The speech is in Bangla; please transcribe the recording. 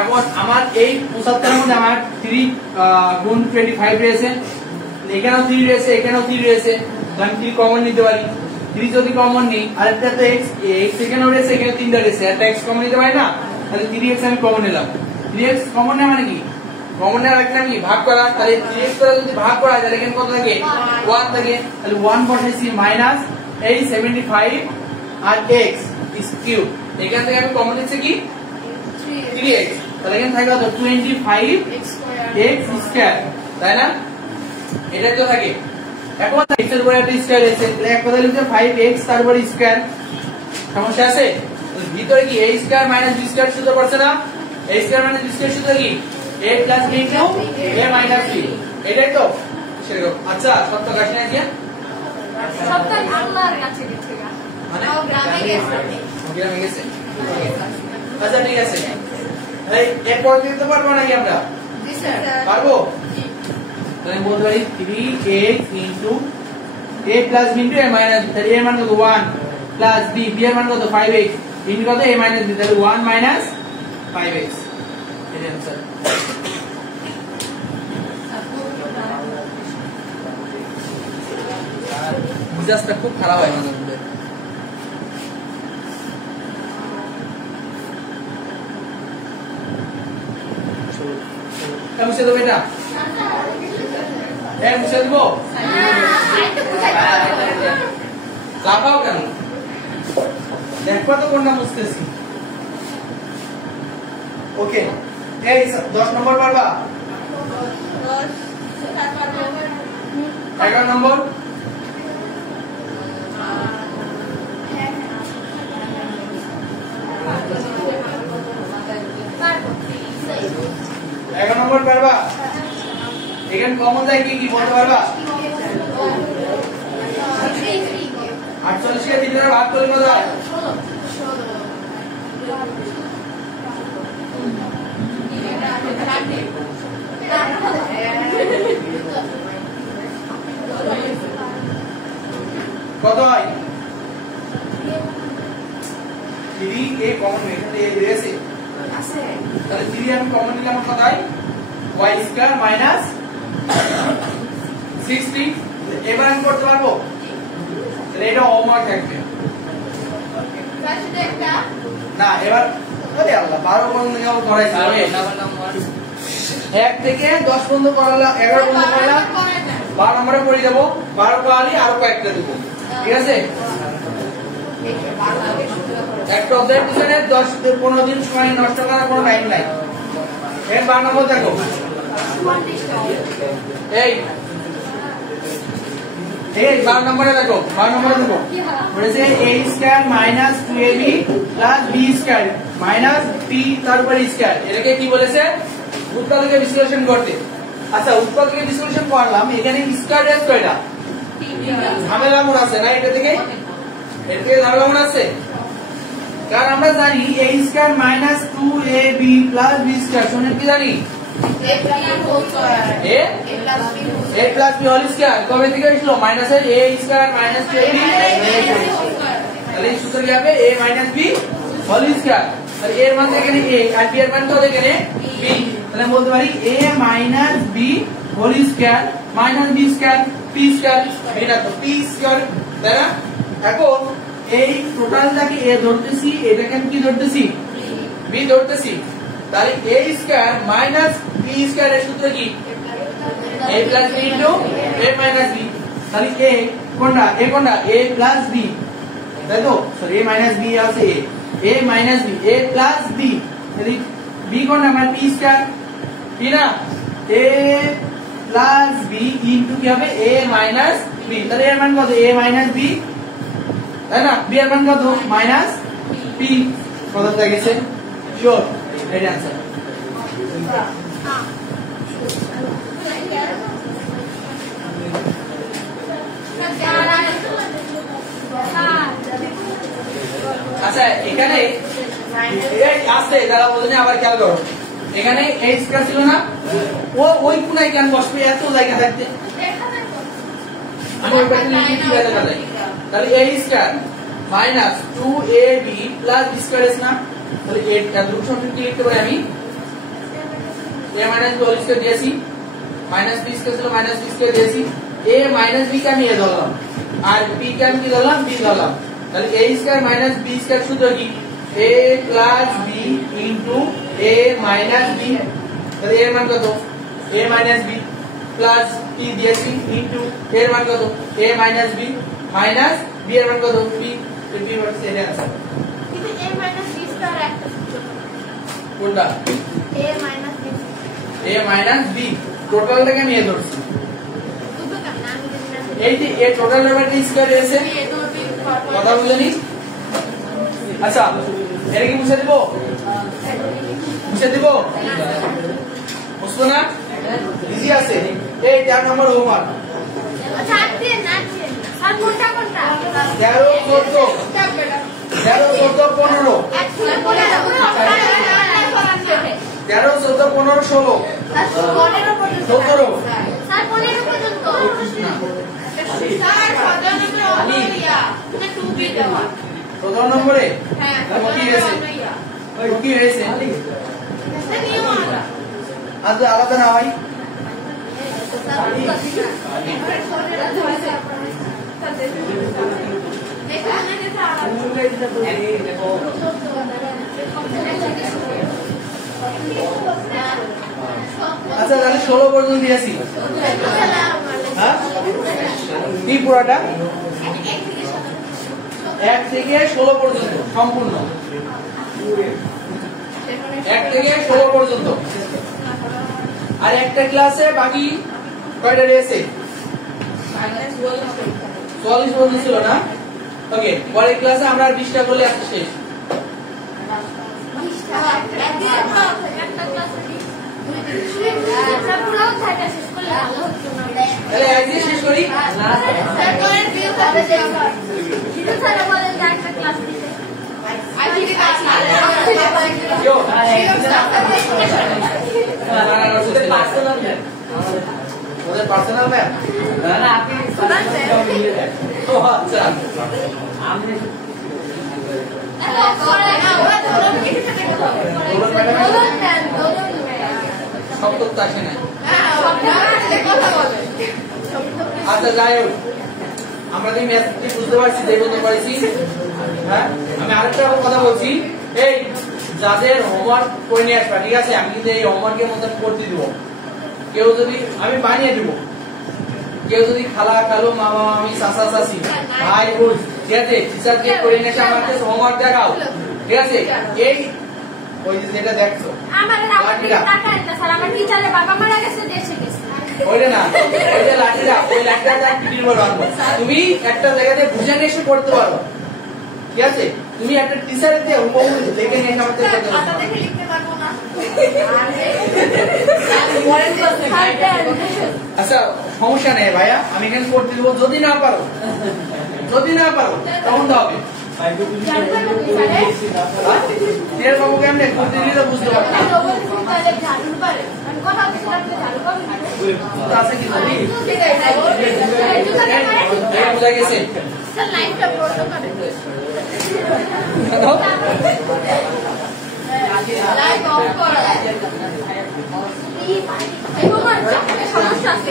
এখন আমার এই 75 এর মধ্যে আমার 3 গুণ 25 রয়েছে, এখানেও 3 রয়েছে, এখানেও 3 রয়েছে, তো আমি 3 কমন নিতে পারি। 3 যদি কমন নিই, আরেকটা তো x এখানেও রয়েছে, এখানে 3টা রয়েছে, একটা x কমন নিতে পারি না, তাহলে 3x আমি কমন নিলাম। 3x কমন নেওয়া মানে কি? কমন নেওয়ার একটা কি ভাগ করা, তাহলে 3x করে যদি ভাগ করা যায়, তাহলে এখানে কত থাকে? 1 থাকে, তাহলে 1 বসাইছি মাইনাস এই 75 আর x is কিউব, এখান থেকে আমি কমন নিচ্ছি কি 3x, তাহলে এখানে থাকে কত 25x স্কয়ার, তাই না? এটা তো থাকে। এখন x এর উপরে একটা স্কয়ার আছে, তাহলে এক কথা লিখতে 5x তারপর স্কয়ার, সমস্যা আছে? ভিতরে কি a square minus b square সূত্র পড়ছে না? a square minus b square সূত্র কি a plus b into a minus b, এটাই তো সেরকম। আচ্ছা সত্য কাছে না কি সত্য আল্লাহর কাছে গেছে, মানে গ্রামে গেছে। আচ্ছা ঠিক আছে, এই এরপর দিতে পারবো নাকি আমরা? জি স্যার পারবো। তাহলে বলতে পারি 3x into a plus b into a minus b, তাহলে a মান কত 1 প্লাস b, b এর মান কত 5x ইনটু কত a মাইনাস b, তাহলে 1 মাইনাস 5x, এর आंसर। মিজাজটা খুব খারাপ হয় মাঝে মধ্যে। মুছে দেবো এটা, মুছে দেবো, লাফাও কেন? দেখবা তো কোনটা মুছতেছি। ওকে, এই 10 নম্বর পারবা? 11 নম্বর, 11 নম্বর পারবা? এখানে কমন যায় কি কি বলতে পারবা? 48 কে 3 দ্বারা ভাগ করলে কত হয়? 16 কত হয়? 3 এ কমন এখানে এ রয়েছে আছে, তাহলে 3 আমি কমন নিলে আমার কত হয়? y square minus 60। এবার আমি করতে পারবো, তাহলে এটা হোমওয়ার্ক থাকবে না। এবার আরে আল্লাহ 12 পর্যন্ত কেউ করাইছে, 1 থেকে 10 পর্যন্ত করালা, 11 পর্যন্ত করালা, 12 নম্বরে পড়ে যাব, 12 করালি আরো কয়েকটা দেব, ঠিক আছে? একটা অধ্যায়ের পিছনে 10-15 দিন সময় নষ্ট করার কোনো টাইম নাই। এর 12 নম্বর দেখো, এই 12 নম্বরে দেখো, 12 নম্বরে দেখো বলেছে a square minus 2ab plus b square minus p তারপর স্কয়ার, এটাকে কি বলেছে? উৎপাদকে বিশ্লেষণ করতে। আচ্ছা উৎপাদকে বিশ্লেষণ করলাম, এখানে স্কয়ার এর কয়টা? ঝামেলা মনে আছে না? এটা থেকে ঝামেলা মনে আছে, কারণ আমরা জানি a square minus 2ab plus b square শুনে কি জানি? a plus b whole square কবে থেকে আসলো? মাইনাস এর a স্কয়ার মাইনাস 2ab, তাহলে এই সূত্র কি হবে? a minus b whole square, তাহলে এর মান এখানে a আর b এর মান কত এখানে b, তাহলে বলতে পারি a minus b whole square minus b square p square, এটা তো p স্কয়ার, তাই না? এখন এই টোটালটাকে a ধরতেছি, এটাকে আমি কি ধরতেছি? b ধরতেছি, তাহলে a square minus b square এর সূত্র কি? a plus b into a minus b, তাহলে a কোনটা? a কোনটা? a প্লাস b, তাই তো? সরি a মাইনাস b আছে, a minus b, a plus b, তাহলে b কোনটা? মানে p স্কয়ার, b না? a প্লাস b ইনটু কি হবে? a মাইনাস b, তাহলে এর মান কত? a মাইনাস b, তাই না? b এর মান কত? মাইনাস p, কতটা গেছে? শিওর, এর आंसर। আচ্ছা এখানে এই আসছে যারা বলেন আবার খেয়াল করো, এখানে a স্কয়ার ছিল না, ও ওই কোণায় কেন বসবে এত জায়গা থাকতে? আমি ওই পাশে লিখে কি দেখা যায়, তাহলে a square minus 2ab plus b square আছে না, তাহলে a এর রুট সংখ্যা কি লিখতে পারি আমি? a minus b whole square দিয়েছি, মাইনাস b স্কয়ার ছিল মাইনাস b স্কয়ার দিয়েছি, a মাইনাস b কে আমি a ধরলাম আর b কে আমি কি ধরলাম? b ধরলাম। তাহলে a square minus b square সূত্র কি? a plus b into a minus b। তাহলে এর মান কত? a মাইনাস b প্লাস কি দিয়েছি ইনটু এর মান কত? a minus b minus b এর মান কত? b। তো b হচ্ছে এটা आंसर। কিন্তু a মাইনাস b স্কয়ার একটা সূত্র কোনটা? a minus b a minus b টোটালটাকে আমি এ ধরছি, দুটো কেন আমি জানি এই যে এ টোটাল নাম্বার স্কয়ার এসে কথা বুঝনি। আচ্ছা এটা কি মুছে দিব? মুছে দিব? বুঝছো না? ইজি আছে। এই 4 নম্বর হোমওয়ার্ক। আচ্ছা আজকে না স্যার কোনটা 13 14 13 14 15 13 14 15 16 17 স্যার 15 পর্যন্ত স্যার 17 নম্বরে কি হয়েছে? কি হয়েছে? আজ আলাদা না ভাই, আচ্ছা তাহলে 16 পর্যন্ত দিয়েছি। হ্যাঁ কি পুরাটা? 1 থেকে 16 পর্যন্ত সম্পূর্ণ, 1 থেকে 16 পর্যন্ত। আর একটা ক্লাসে বাকি কয়টা রয়েছে? 44 পর্যন্ত ছিল না? ওকে, পরের ক্লাসে আমরা আর 20টা করলে আজকে শেষ। তাহলে একদিন শেষ করি। ওদের পার্সোনাল ম্যাম না আপনি তো আচ্ছা শব্দ তো আসে না। আচ্ছা যাই হোক, আমরা কি ম্যাথটি বুঝতে পারছি? যে বলতে পারছি। হ্যাঁ আমি আরেকটা কথা বলছি, এই যাদের হোমওয়ার্ক করে নিয়ে আসবা, ঠিক আছে? আমি কিন্তু এই হোমওয়ার্কের মতন করতে দিব। কেউ যদি আমি বানিয়ে দিব, কেউ যদি খালা খালু মামা মামি চাচা চাচি ভাই বোন ঠিক আছে টিচারকে করে নিয়ে এসে আমাকে হোমওয়ার্ক দেখাও, ঠিক আছে? এই ওই যেটা দেখছো ওইটা না, ওইটা লাঠিটা, ওই লাঠিটা পিটির উপর রাখবো। তুমি একটা জায়গাতে বুঝে নিয়ে এসে করতে পারো, ঠিক আছে? তুমি একটা টিচারের দিয়ে হুবহু দেখে নিয়ে এসে আমাদের করতে পারো। আচ্ছা সমস্যা নেই ভাইয়া, আমি এখানে করতে দেবো। যদি না পারো তখন তো হবে। বাবু কেমন করতে দিলে তো বুঝতে পারবো। আছে কি বোঝা গেছে? সমস্যা আছে।